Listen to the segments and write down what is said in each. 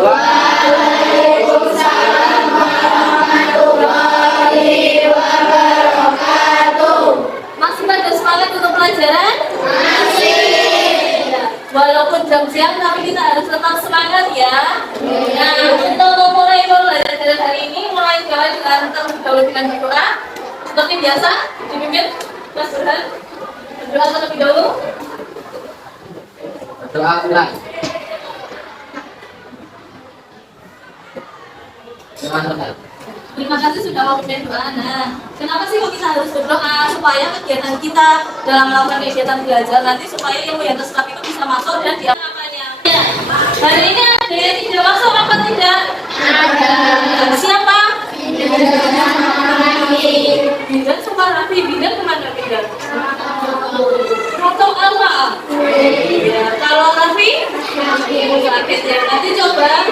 Waalaikumsalam warahmatullahi wabarakatuh. Masih pada semangat untuk pelajaran? Masih. Walaupun jam siang, tapi kita harus tetap semangat ya. Nah, untuk memulai pelajaran hari ini, mulai dengan terlebih dahulu dengan berdoa. Seperti biasa, dipimpin Mas Burhan berdoa terlebih dahulu. Doa ulang. Terima kasih sudah mau berdoa. Nah, kenapa sih kok kita harus berdoa? Supaya kegiatan kita dalam melakukan kegiatan belajar nanti supaya ilmu yang tersebut itu bisa masuk dan diamalkannya. Ya. Hari ini ada yang tidak masuk apa tidak? Ada. Siapa? Bidan sama Rafi. Bidan kemana Bidan? Atau apa? Ya. Kalau Rafi? Sakit ya. Nanti coba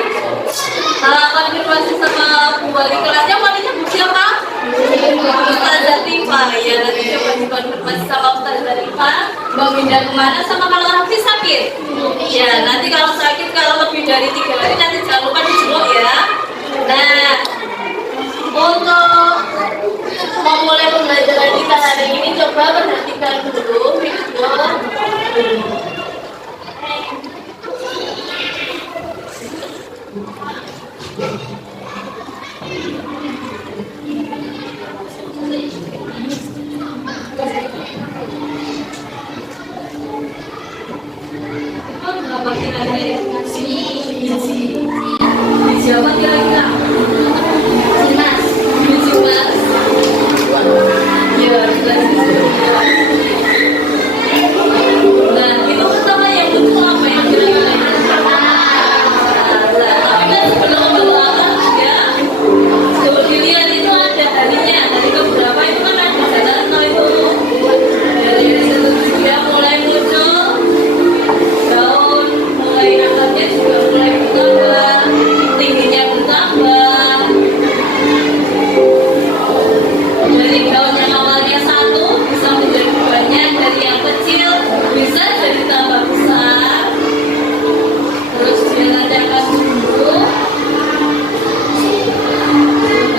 konfirmasi sama Bu Wali kelasnya. Walinya Bu siapa? Ustazah Tifa ya. Nanti coba dikonfirmasi sama Ustazah Tifa. Mau pindah kemana sama kalau Rafi sakit? Ya nanti kalau sakit kalau lebih dari 3 hari nanti jangan lupa dijenguk ya. Nah untuk memulai pembelajaran kita hari ini coba perhatikan dulu video. Berapa kira-kira? Siapa kira-kira? Mas. Ya, nah, itu pertama yang butuh apa yang kira-kira? Tapi kan sebelum membawakan ya, coba dilihat itu ada harinya. Dari keberapa itu kan ada catatan itu. Dari 1 dia mulai muncul. Daun mulai akarnya juga mulai bertambah, tingginya bertambah. Dari daun yang awalnya 1 bisa menjadi banyak, dari yang kecil bisa jadi tambah besar. Terus dia nanti akan tumbuh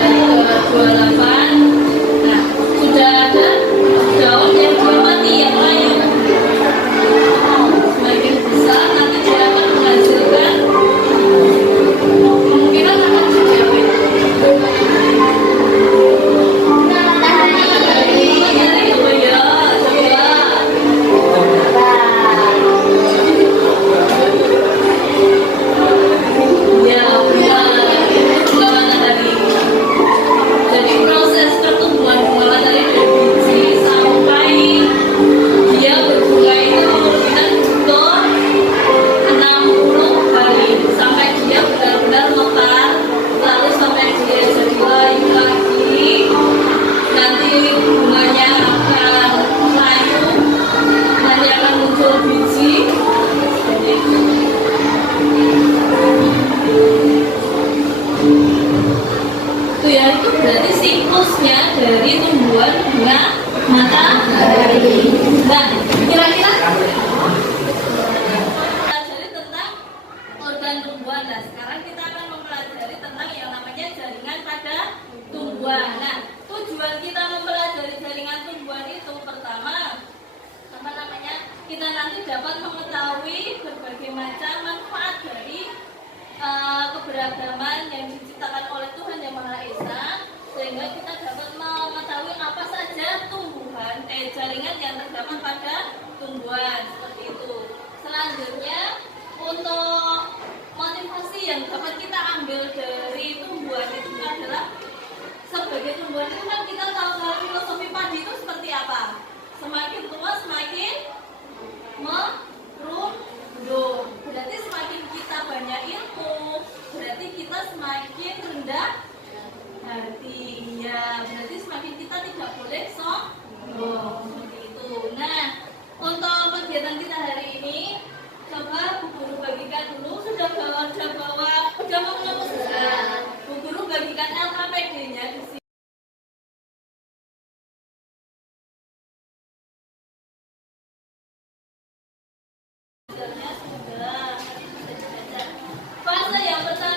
sudah ke 28. Nah, sudah ada daun yang dia mati yang layu. Semakin besar nanti dia akan menghasilkan kemungkinan akan jadi apa itu? Matahari apa ya? Coba. Ya, bunga matahari. Jadi proses pertumbuhan bunga matahari dari biji sampai dia berbunga itu kemungkinan butuh 60 hari sampai dia benar-benar mekar, lalu sampai dia jadi layu lagi. Nanti bunganya akan layu, nanti akan muncul biji. Seperti itu. Itu ya, itu berarti siklusnya dari tumbuhan bunga matahari. Nah, kira-kira pelajari tentang organ tumbuhan. Nah, sekarang kita akan mempelajari tentang yang namanya jaringan pada tumbuhan. Nah, tujuan kita mempelajari jaringan tumbuhan itu pertama, apa namanya? Kita nanti dapat mengetahui berbagai macam manfaat dari keberagaman yang diciptakan oleh Tuhan Yang Maha Esa, sehingga kita dapat mengetahui apa saja tumbuhan, jaringan yang terdapat pada tumbuhan seperti itu. Selanjutnya untuk motivasi yang dapat kita ambil dari tumbuhan itu adalah sebagai tumbuhan itu kan kita tahu kalau filosofi padi itu seperti apa. Semakin tua semakin merunduk. Berarti semakin kita banyak ilmu, berarti kita semakin rendah hati. Ya, berarti semakin kita tidak boleh sombong. Seperti itu. Nah, untuk kegiatan kita hari ini, coba Bu Guru bagikan dulu. Sudah bawa sudah. Bu Guru bagikan LKPD-nya di sini. Fase yang pertama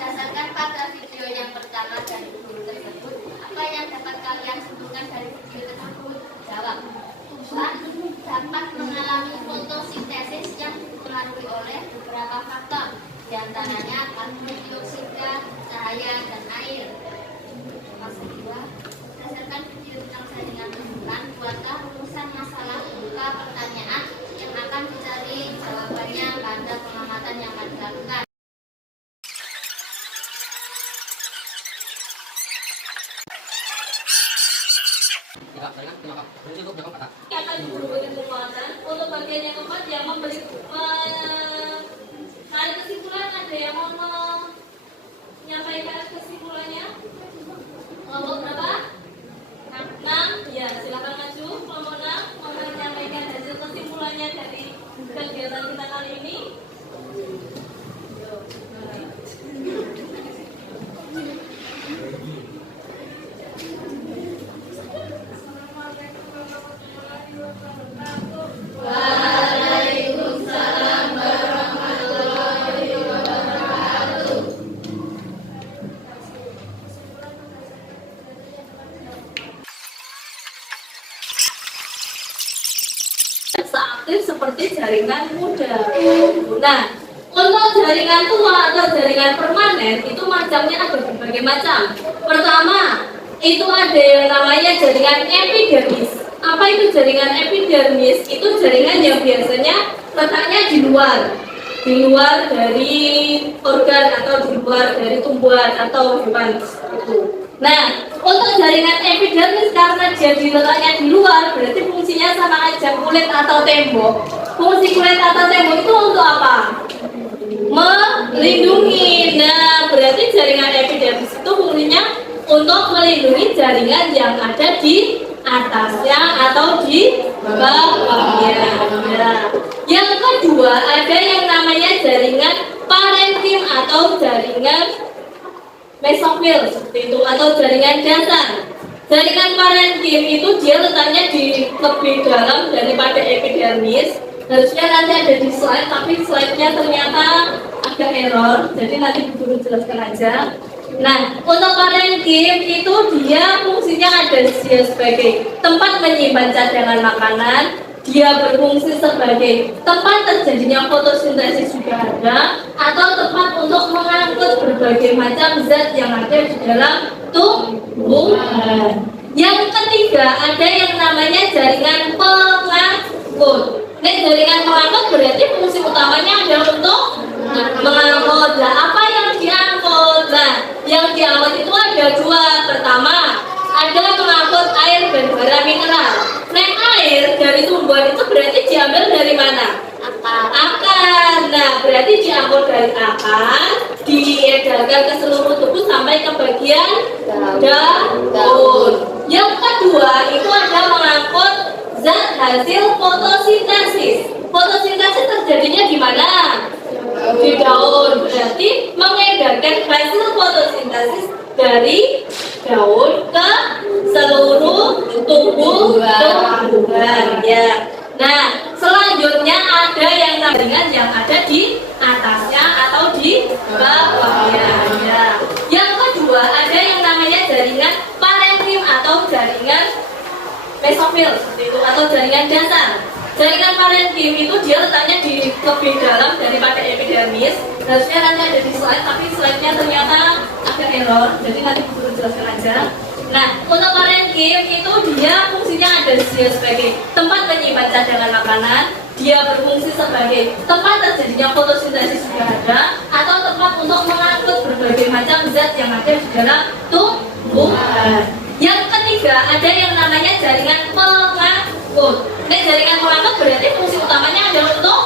Berdasarkan pada video yang pertama dari guru tersebut, apa yang dapat kalian simpulkan dari video tersebut? Jawab. Tumbuhan dapat mengalami fotosintesis yang dipengaruhi oleh beberapa faktor, di antaranya karbon dioksida, cahaya, dan air. Mas kedua, berdasarkan video tentang jaringan tumbuhan, buatlah rumusan masalah berupa pertanyaan yang akan dicari jawabannya pada pengamatan yang akan dilakukan. Akan diberikan penguatan untuk bagian yang keempat yang menarik kesimpulan. Ada yang mau menyampaikan kesimpulannya? Kelompok berapa? 6. Ya, silakan maju. Kelompok 6 mau menyampaikan hasil kesimpulannya dari kegiatan kita kali ini. Waalaikumsalam warahmatullahi wabarakatuh. Seaktif seperti jaringan muda. Nah, untuk jaringan tua atau jaringan permanen itu macamnya ada berbagai macam. Pertama, itu ada yang namanya jaringan epidermis. Apa itu jaringan epidermis? Itu jaringan yang biasanya letaknya di luar dari organ atau di luar dari tumbuhan atau hewan itu. Nah, untuk jaringan epidermis karena dia letaknya di luar, berarti fungsinya sama aja kulit atau tembok. Fungsi kulit atau tembok itu untuk apa? Melindungi. Nah, berarti jaringan epidermis itu fungsinya untuk melindungi jaringan yang ada di atasnya atau di bawahnya. Nah, yang kedua ada yang namanya jaringan parenkim atau jaringan mesofil seperti itu atau jaringan dasar. Jaringan parenkim itu dia letaknya di lebih dalam daripada epidermis. Harusnya nanti ada di slide, tapi slide-nya ternyata agak error. Jadi nanti guru jelaskan aja. Nah, untuk parenkim itu dia fungsinya ada dia sebagai tempat menyimpan cadangan makanan. Dia berfungsi sebagai tempat terjadinya fotosintesis juga ada, atau tempat untuk mengangkut berbagai macam zat yang ada di dalam tumbuhan. Yang ketiga ada yang namanya jaringan pengangkut. Nah, jaringan pengangkut berarti fungsi utamanya adalah untuk mengangkut. Nah, apa yang diangkut? Nah, yang diangkut itu ada dua. Pertama, ada mengangkut air dan bara mineral. Nah, air dari tumbuhan itu berarti diambil dari mana? Akar. Nah, berarti diambil dari akar, diedarkan ke seluruh tubuh sampai ke bagian daun. Yang kedua itu ada mengangkut zat hasil fotosintesis. Fotosintesis terjadinya di mana? Di daun. Berarti mengedarkan hasil fotosintesis dari daun ke seluruh tubuh tumbuhan ya. Nah, selanjutnya ada yang jaringan yang ada di atasnya atau di bawahnya ya. Yang kedua ada yang namanya jaringan parenkim atau jaringan mesofil seperti itu atau jaringan dasar. Jaringan parenkim itu dia letaknya di lebih dalam daripada epidermis. Harusnya nanti ada di slide, tapi slide-nya ternyata agak error. Jadi nanti guru jelaskan aja. Nah, untuk parenkim itu dia fungsinya ada dia sebagai tempat menyimpan cadangan makanan. Dia berfungsi sebagai tempat terjadinya fotosintesis juga ada, atau tempat untuk mengangkut berbagai macam zat yang ada di dalam tumbuhan. Yang ketiga ada yang namanya jaringan pengangkut. Nah, jaringan pengangkut berarti fungsi utamanya adalah untuk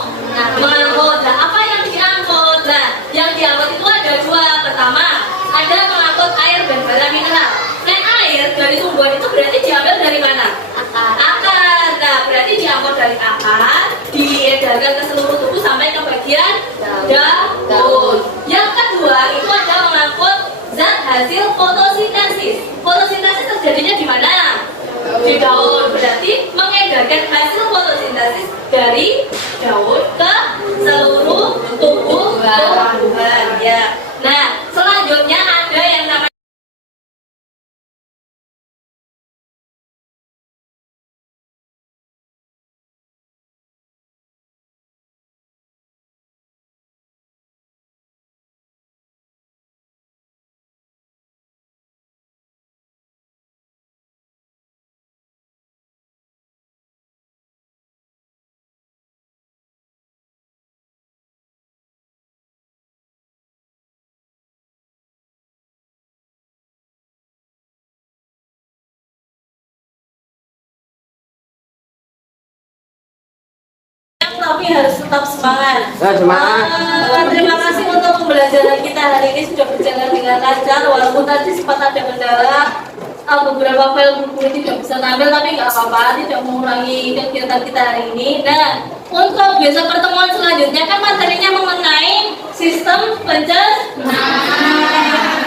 mengangkut. Nah, apa yang diangkut? Nah, yang diangkut itu ada dua. Pertama, ada mengangkut air dan bara mineral. Nah, air dari tumbuhan itu berarti diambil dari mana? Akar. Nah, berarti diangkut dari akar, diedarkan ke seluruh tubuh sampai ke bagian daun. daun. Yang kedua itu ada mengangkut zat hasil fotosintesis. Fotosintesis terjadinya di mana? Di daun. Berarti mengedarkan hasil fotosintesis dari daun ke seluruh tubuh tumbuhan. Ya. Nah, selanjutnya ada yang namanya tapi harus tetap semangat. Semangat. Terima kasih untuk pembelajaran kita hari ini sudah berjalan dengan lancar walaupun tadi sempat ada kendala. Beberapa file buku tidak bisa tampil tapi nggak apa-apa, tidak mengurangi kegiatan kita hari ini. Nah, untuk biasa pertemuan selanjutnya kan materinya mengenai sistem pencernaan.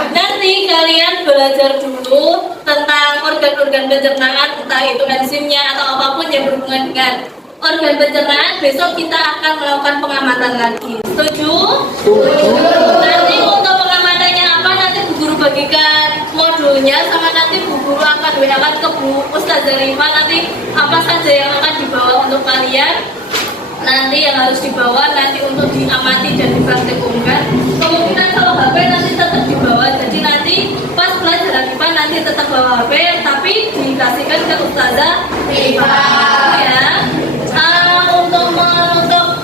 Nanti kalian belajar dulu tentang organ-organ pencernaan, entah itu enzimnya atau apapun yang berhubungan dengan organ pencernaan. Besok kita akan melakukan pengamatan lagi. Setuju? Nanti untuk pengamatannya apa? Nanti Bu Guru bagikan modulnya, sama nanti Bu Guru akan berikan ke Bu Ustazah Rima nanti apa saja yang akan dibawa untuk kalian. Nanti yang harus dibawa nanti untuk diamati dan dipraktekumkan. Kemungkinan kalau HP nanti tetap dibawa. Jadi nanti pas pelajaran IPA nanti tetap bawa HP, tapi dikasihkan ke Ustazah Rima. Ya. Untuk menutup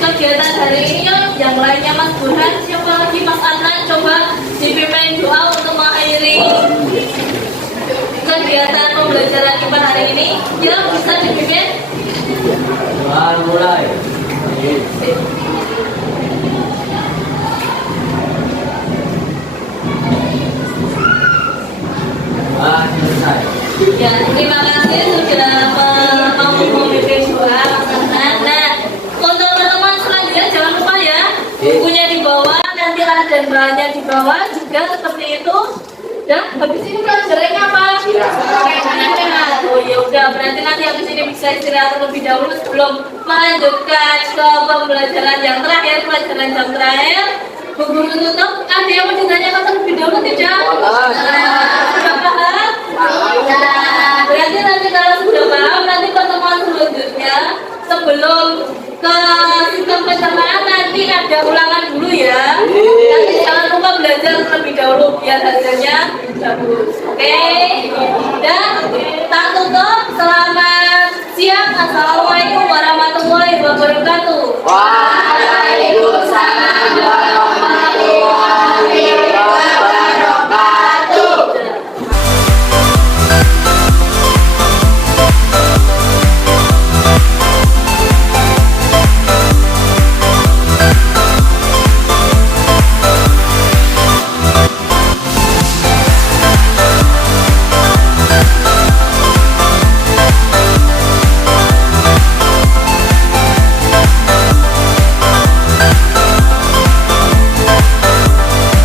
kegiatan hari ini, yang lainnya Mas Burhan, siapa lagi Mas Adnan, coba dipimpin doa untuk mengakhiri kegiatan pembelajaran IPA hari ini. Ya, bisa dipimpin. Mulai. Selesai. Ya, terima kasih sudah mau memimpin doa Mas Adnan. Nah, untuk pertemuan selanjutnya jangan lupa ya, bukunya di bawah, nanti dan bahannya di bawah juga seperti itu. Dan habis ini pelajarannya apa? Istirahat. Oh ya udah, berarti nanti habis ini bisa istirahat terlebih dahulu sebelum melanjutkan ke pembelajaran yang terakhir, pelajaran jam terakhir. Bu Guru tutup. Ada yang mau ditanyakan terlebih dahulu tidak? Sudah paham? Nah, berarti nanti kalau sudah paham, nanti pertemuan selanjutnya sebelum ke sistem pencernaan nanti ada ulangan dulu ya. Nanti jangan lupa belajar terlebih dahulu biar hasilnya bagus. Oke? Dan tak tutup. Selamat siang. Assalamualaikum warahmatullahi wabarakatuh. Waalaikumsalam.